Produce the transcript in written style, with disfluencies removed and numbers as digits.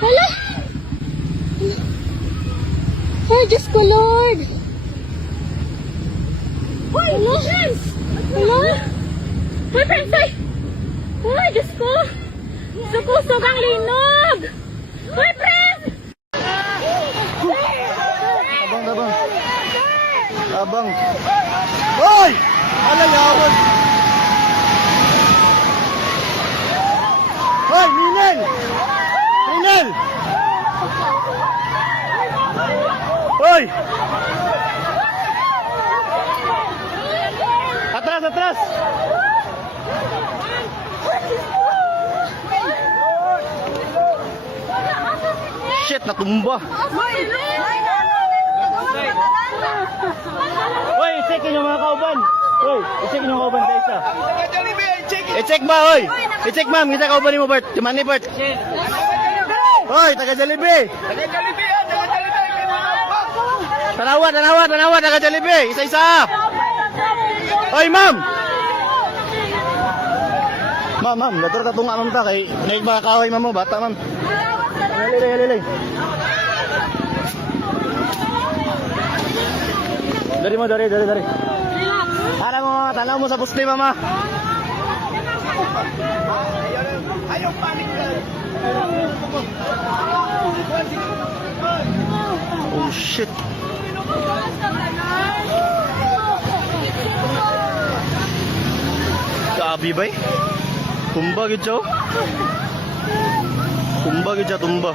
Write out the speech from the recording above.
Hala! Ay, Diyos ko, Lord! Hoy, friends! Hala! Hoy, friends, ay! Hoy, Diyos ko! Sukusog ang linog! Hoy, friends! Abang. Abang. Hoy! Alalawag! Hoy, Minel! Minel! Hoy! Atras! Shit, natumba! Hoy, i-check yung mga kauban! Hoy, i-check yung kauban sa isa! I-check ba, hoy! I-check, ma'am, kita kauban mo, Bert! Timan ni Bert! Hoy, taga-Jollibee! Tanawa, taga-Jollibee! Isa-isa! Hoy, ma'am! Ma'am, dator tatong amam ta kay naik ba kahoy ma'am mo bata ma'am. Lili. Dari. Tanaw mo sa puste mama. Ayaw panik na. Oh shit. Grabe ba eh? Tumba gid siya. Tumba.